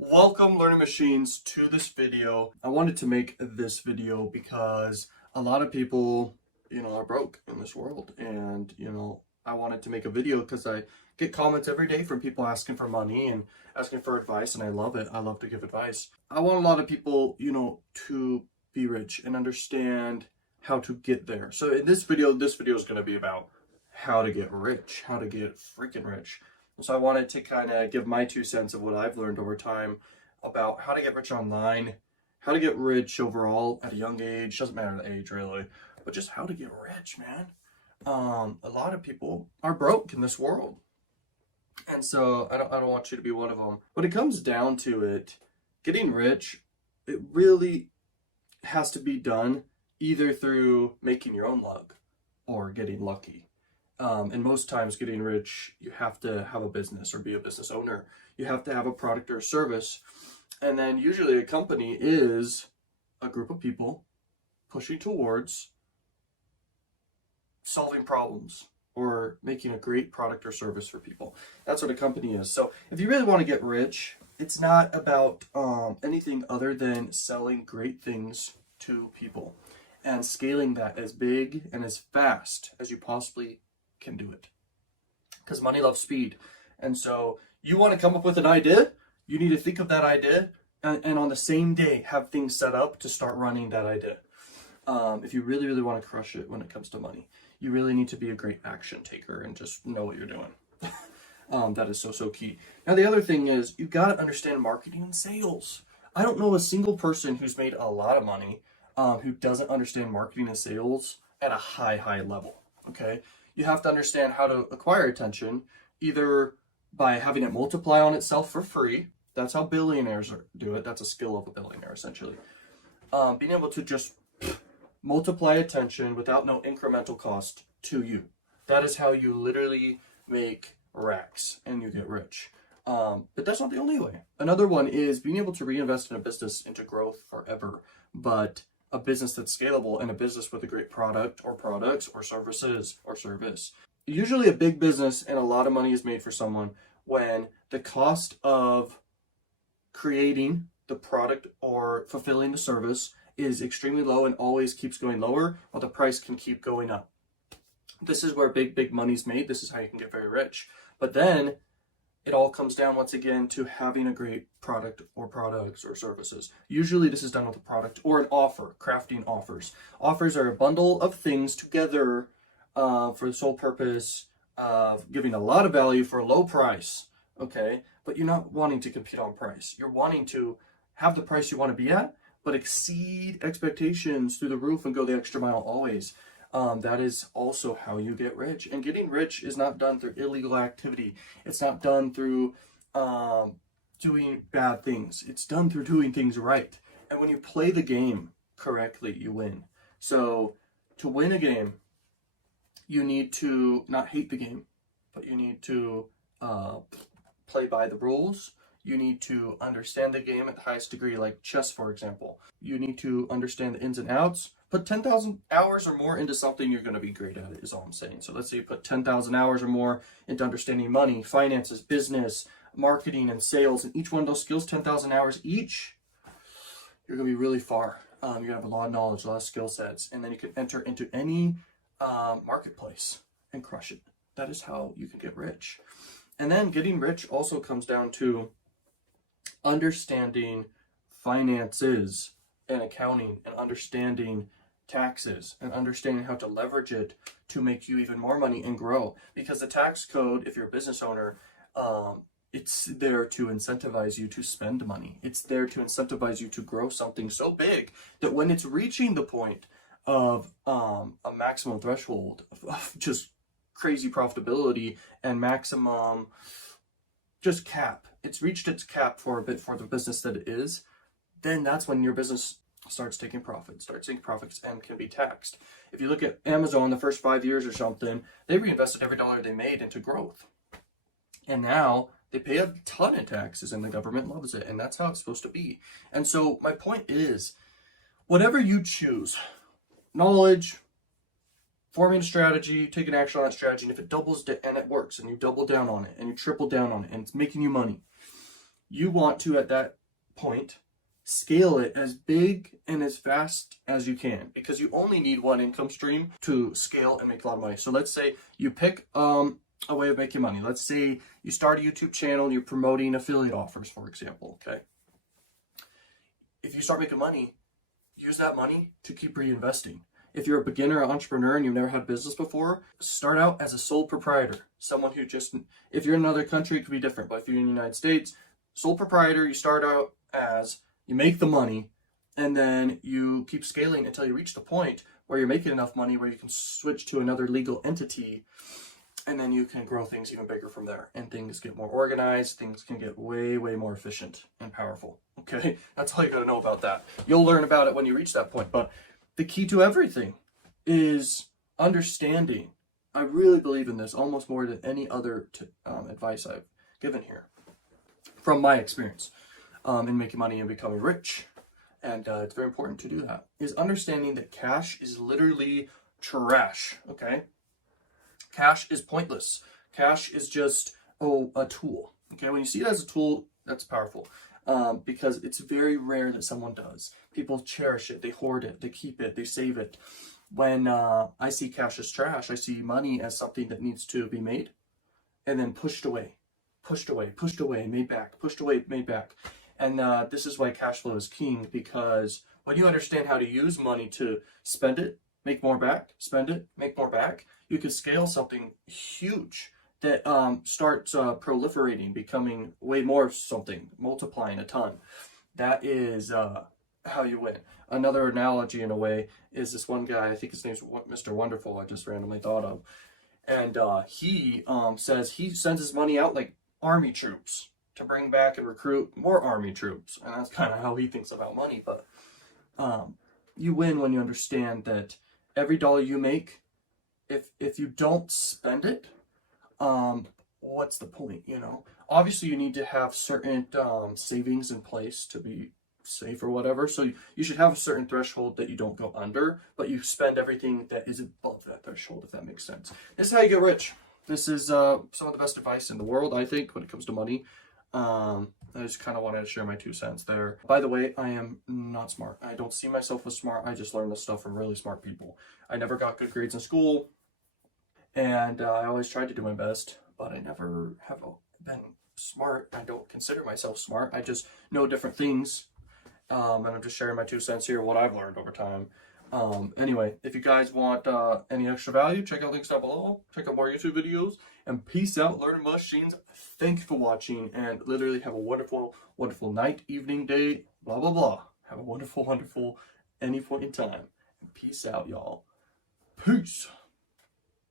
Welcome learning machines to this video. I wanted to make this video because a lot of people, are broke in this world. And, I wanted to make a video because I get comments every day from people asking for money and asking for advice. And I love it. I love to give advice. I want a lot of people, to be rich and understand how to get there. So in this video is going to be about how to get rich, how to get freaking rich. So I wanted to kind of give my 2 cents of what I've learned over time about how to get rich online, how to get rich overall at a young age. Doesn't matter the age really, but just how to get rich, man. A lot of people are broke in this world, and so I don't want you to be one of them. When it comes down to it, getting rich, it really has to be done either through making your own luck or getting lucky. And most times getting rich, you have to have a business or be a business owner. You have to have a product or a service. And then usually a company is a group of people pushing towards solving problems or making a great product or service for people. That's what a company is. So if you really want to get rich, it's not about anything other than selling great things to people and scaling that as big and as fast as you possibly can do it, because money loves speed. And so you want to come up with an idea, you need to think of that idea and on the same day have things set up to start running that idea. If you really want to crush it when it comes to money, you really need to be a great action taker and just know what you're doing. That is so key. Now the other thing is you've got to understand marketing and sales. I don't know a single person who's made a lot of money who doesn't understand marketing and sales at a high level. Okay, you have to understand how to acquire attention, either by having it multiply on itself for free. That's how billionaires do it. That's a skill of a billionaire, essentially. Being able to just multiply attention without no incremental cost to you. That is how you literally make racks and you get rich. But that's not the only way. Another one is being able to reinvest in a business into growth forever, but a business that's scalable and a business with a great product or products or services or service. Usually a big business and a lot of money is made for someone when the cost of creating the product or fulfilling the service is extremely low and always keeps going lower, while the price can keep going up. This is where big money's made. This is how you can get very rich. But then it all comes down once again to having a great product or products or services. Usually this is done with a product or an offer, crafting offers. Offers are a bundle of things together for the sole purpose of giving a lot of value for a low price, okay? But you're not wanting to compete on price. You're wanting to have the price you want to be at, but exceed expectations through the roof and go the extra mile always. That is also how you get rich. And getting rich is not done through illegal activity. It's not done through doing bad things. It's done through doing things right. And when you play the game correctly, you win. So to win a game, you need to not hate the game, but you need to play by the rules. You need to understand the game at the highest degree, like chess, for example. You need to understand the ins and outs. Put 10,000 hours or more into something, you're going to be great at it, is all I'm saying. So let's say you put 10,000 hours or more into understanding money, finances, business, marketing, and sales, and each one of those skills, 10,000 hours each, you're going to be really far. You're going to have a lot of knowledge, a lot of skill sets, and then you can enter into any marketplace and crush it. That is how you can get rich. And then getting rich also comes down to understanding finances and accounting and understanding taxes and understanding how to leverage it to make you even more money and grow. Because the tax code, if you're a business owner, it's there to incentivize you to spend money. It's there to incentivize you to grow something so big that when it's reaching the point of a maximum threshold of just crazy profitability and maximum just cap, it's reached its cap for a bit for the business that it is, then that's when your business starts taking profits and can be taxed. If you look at Amazon, the first 5 years or something, they reinvested every dollar they made into growth. And now they pay a ton in taxes and the government loves it. And that's how it's supposed to be. And so my point is, whatever you choose, knowledge, forming a strategy, taking action on that strategy, and if it doubles and it works and you double down on it and you triple down on it and it's making you money, You want to, at that point, scale it as big and as fast as you can, because you only need one income stream to scale and make a lot of money. So let's say you pick a way of making money. Let's say you start a YouTube channel and you're promoting affiliate offers, for example, okay? If you start making money, use that money to keep reinvesting. If you're a beginner entrepreneur and you've never had business before, start out as a sole proprietor. Someone who just, if you're in another country, it could be different, but if you're in the United States, sole proprietor, you start out as, you make the money, and then you keep scaling until you reach the point where you're making enough money where you can switch to another legal entity, and then you can grow things even bigger from there, and things get more organized, things can get way, way more efficient and powerful, okay? That's all you gotta know about that. You'll learn about it when you reach that point, but the key to everything is understanding. I really believe in this almost more than any other advice I've given here, from my experience in making money and becoming rich. And it's very important to do that, is understanding that cash is literally trash, okay? Cash is pointless. Cash is just a tool, okay? When you see it as a tool, that's powerful. Because it's very rare that someone does. People cherish it, they hoard it, they keep it, they save it. When I see cash as trash, I see money as something that needs to be made and then pushed away, made back, pushed away, made back. And this is why cash flow is king, because when you understand how to use money to spend it, make more back, spend it, make more back, you can scale something huge that starts proliferating, becoming way more something, multiplying a ton. That is how you win. Another analogy, in a way, is this one guy, I think his name's Mr. Wonderful, I just randomly thought of. And he says he sends his money out like army troops to bring back and recruit more army troops. And that's kind of how he thinks about money. But you win when you understand that every dollar you make, if you don't spend it, what's the point, you know? Obviously, you need to have certain savings in place to be safe or whatever. So you should have a certain threshold that you don't go under, but you spend everything that is above that threshold, if that makes sense. This is how you get rich. This is some of the best advice in the world, I think, when it comes to money. I just kind of wanted to share my 2 cents there. By the way, I am not smart. I don't see myself as smart. I just learned this stuff from really smart people. I never got good grades in school, and I always tried to do my best, but I never have been smart. I don't consider myself smart. I just know different things, and I'm just sharing my 2 cents here, what I've learned over time. Anyway, if you guys want any extra value, check out links down below. Check out more YouTube videos. And peace out, learning machines. Thank you for watching, and literally have a wonderful, wonderful night, evening, day, blah, blah, blah. Have a wonderful, wonderful any point in time. And peace out, y'all. Peace.